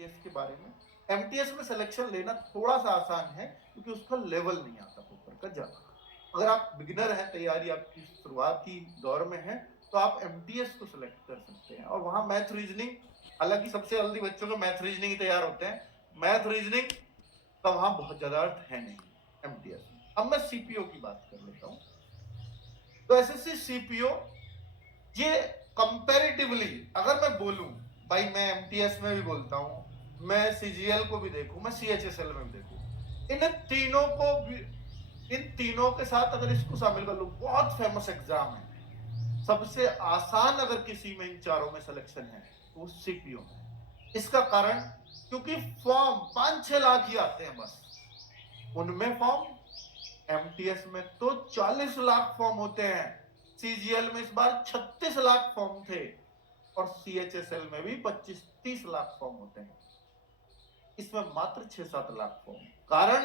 MTS के बारे में। एमटीएस में सिलेक्शन लेना थोड़ा सा आसान है क्योंकि उसका लेवल नहीं आता पेपर का ज्यादा। अगर आप बिगिनर हैं, तैयारी आपकी शुरुआती दौर में है, तो आप एमटीएस को सिलेक्ट कर सकते हैं। और वहां मैथ रीजनिंग, हालांकि सबसे जल्दी बच्चों के मैथ रीजनिंग ही तैयार होते हैं, मैथ रीजनिंग का वहां बहुत ज्यादा अर्थ है नहीं एमटीएस में। अब मैं सीपीओ की बात कर लेता हूं। तो एसएससी सीपीओ ये कंपैरेटिवली अगर मैं बोलूं, भाई मैं एमटीएस में भी बोलता हूं, मैं सीजीएल को भी देखूं, मैं सीएचएसएल में भी देखूं, इन तीनों के साथ अगर इसको शामिल कर लूं, बहुत फेमस एग्जाम है। सबसे आसान अगर किसी में इन चारों में सिलेक्शन है तो सीपीओ में। इसका कारण क्योंकि फॉर्म 5-6 लाख ही आते हैं बस, उनमें फॉर्म एमटीएस में तो 40 लाख फॉर्म होते हैं। सीजीएल में इस बार 36 लाख फॉर्म थे और सीएचएसएल में भी 25-30 लाख फॉर्म होते हैं, इसमें मात्र 6-7 लाख फॉर्म। कारण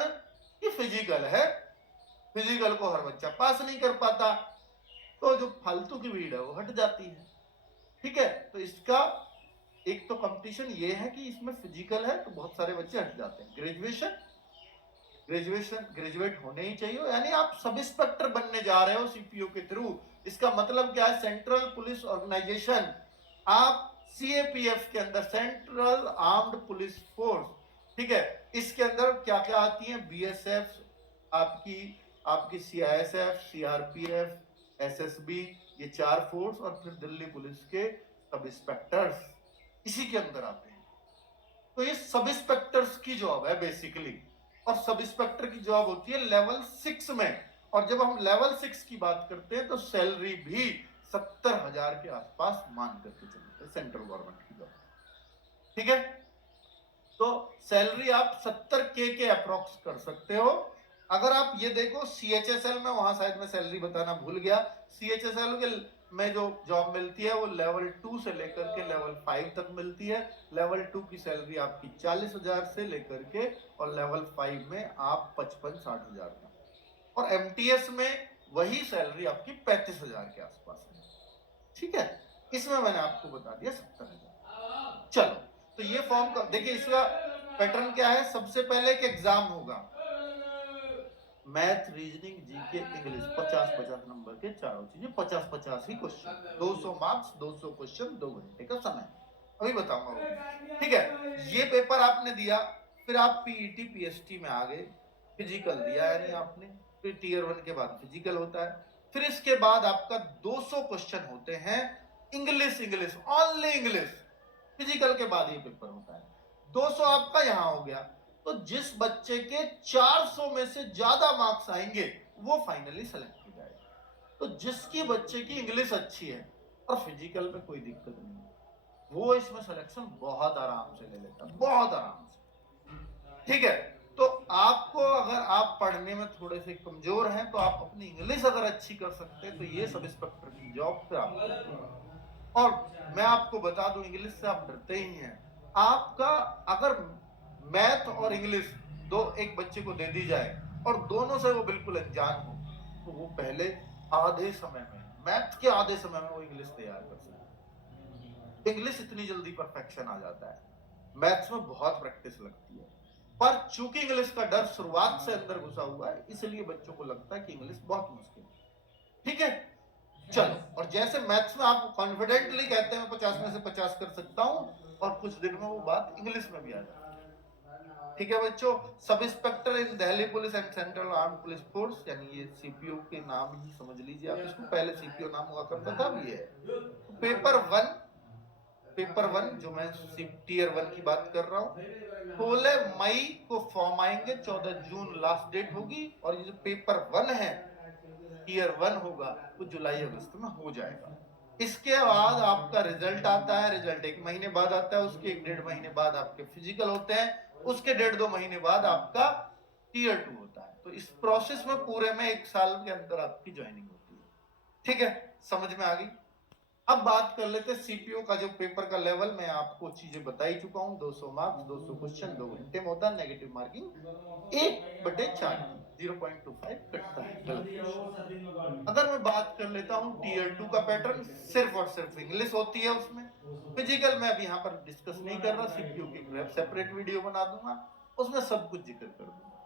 ये फिजिकल है, फिजिकल को हर बच्चा पास नहीं कर पाता, तो जो फालतू की भीड़ है वो हट जाती है। ठीक है, तो इसका एक तो कंपटीशन ये है कि इसमें फिजिकल है तो बहुत सारे बच्चे हट जाते हैं। ग्रेजुएट होने ही चाहिए, यानी आप सब इंस्पेक्टर बनने जा रहे हो सीपीओ के थ्रू। इसका मतलब क्या है, सेंट्रल पुलिस ऑर्गेनाइजेशन, आप सीएपीएफ के अंदर, सेंट्रल आर्म्ड पुलिस फोर्स, ठीक है, इसके अंदर क्या क्या आती है, बीएसएफ, आपकी सीआईएसएफ, सीआरपीएफ, एसएसबी, ये 4 फोर्स, और फिर दिल्ली पुलिस के सब इंस्पेक्टर्स इसी के अंदर आते हैं। तो ये सब इंस्पेक्टर्स की जॉब है बेसिकली, और सब इंस्पेक्टर की जॉब होती है लेवल 6 में। और जब हम लेवल 6 की बात करते हैं तो सैलरी भी 70,000 के आसपास मान करके चलते हैं, सेंट्रल गवर्नमेंट की जॉब। ठीक है, तो सैलरी आप 70K के अप्रोक्स कर सकते हो। अगर आप ये देखो सीएचएसएल में, वहां शायद मैं सैलरी बताना भूल गया, सीएचएसएल के में जो जॉब मिलती है वो लेवल 2 से लेकर के लेवल 5 तक मिलती है। लेवल 2 की सैलरी आपकी 40,000 से लेकर के, और लेवल 5 में आप 55-60,000 तक। और एमटीएस में वही सैलरी आपकी 35,000 के आसपास है। ठीक है, इसमें मैंने आपको बता दिया 70,000। चलो, तो ये फॉर्म का देखिए, इसका पैटर्न क्या है। सबसे पहले एक एग्जाम होगा, math, reasoning, GK, English, 50-50 number के चारों चीजें, 50-50 ही क्वेश्चन, 200 मार्क्स, 200 क्वेश्चन, 2 घंटे का समय, अभी बताऊंगा। ठीक है, ये पेपर आपने दिया, फिर आप पीईटी पीएसटी में आ गए, फिजिकल दिया यानी आपने, फिर टीयर 1 के बाद फिजिकल होता है, फिर इसके बाद आपका 200 क्वेश्चन होते हैं इंग्लिश, ओनली इंग्लिश, फिजिकल के बाद ये पेपर होता है। 200 आपका यहां हो गया, तो जिस बच्चे के 400 में से ज्यादा मार्क्स आएंगे वो फाइनली सेलेक्ट हो जाएगा। तो जिसकी बच्चे की इंग्लिश अच्छी है और फिजिकल में कोई दिक्कत नहीं है, वो इसमें सिलेक्शन बहुत आराम से ले लेता है, बहुत आराम से। ठीक है, तो आपको, अगर आप पढ़ने में थोड़े से कमजोर हैं, तो आप अपनी इंग्लिश अगर अच्छी कर सकते हैं तो ये सब इंस्पेक्टर की जॉब पे आप। और मैं आपको बता दूं, इंग्लिश से आप डरते ही हैं। आपका अगर मैथ और इंग्लिश दो एक बच्चे को दे दी जाए और दोनों से वो बिल्कुल अनजान हो, तो वो पहले आधे समय में, मैथ के आधे समय में वो इंग्लिश तैयार कर सकता है। इंग्लिश इतनी जल्दी परफेक्शन आ जाता है, मैथ्स में बहुत प्रैक्टिस लगती है। पर चूंकि इंग्लिश का डर शुरुआत से अंदर घुसा हुआ है, इसलिए बच्चों को लगता है कि इंग्लिश बहुत मुश्किल है। ठीक है, चलो, और जैसे मैथ्स में आप कॉन्फिडेंटली कहते हैं 50 में से 50 कर सकता हूं, और कुछ दिन में वो बात इंग्लिश में भी आ जाती है। ठीक है बच्चों, sub inspector in Delhi police and central arm police force, यानी ये सीपीओ के नाम ही समझ लीजिए आप इसको, पहले सीपीओ नाम हुआ करता था, भी है। तो पेपर वन जो मैं टीयर 1 की बात कर रहा हूँ, 16 मई को फॉर्म आएंगे, 14 जून लास्ट डेट होगी, और ये जो पेपर 1 है, टीयर 1 होगा, वो जुलाई अगस्त में हो जाएगा। इसके बाद आपका रिजल्ट आता है, रिजल्ट 1 महीने बाद आता है, उसके 1-1.5 महीने बाद आपके फिजिकल होते हैं, उसके 1.5-2 महीने बाद आपका टीयर 2 होता है। तो इस प्रोसेस में पूरे में 1 साल के अंदर आपकी ज्वाइनिंग होती है। ठीक है, समझ में आ गई? अब बात कर लेते हैं सीपीओ का जो पेपर का लेवल, मैं आपको चीजें बता ही चुका हूँ। 200 मार्क्स, 200 क्वेश्चन, 2 घंटे में होता है। नेगेटिव मार्किंग 1/4 0.25 कटता है गलत क्वेश्चन। अगर मैं बात कर लेता हूँ टीयर 2 का पैटर्न, सिर्फ और सिर्फ इंग्लिश होती है उसमें। फिजिकल मैं अब यहाँ पर डिस्कस नहीं कर रहा, सीपीओ की सेपरेट वीडियो बना दूंगा, उसमें सब कुछ जिक्र कर दूंगा।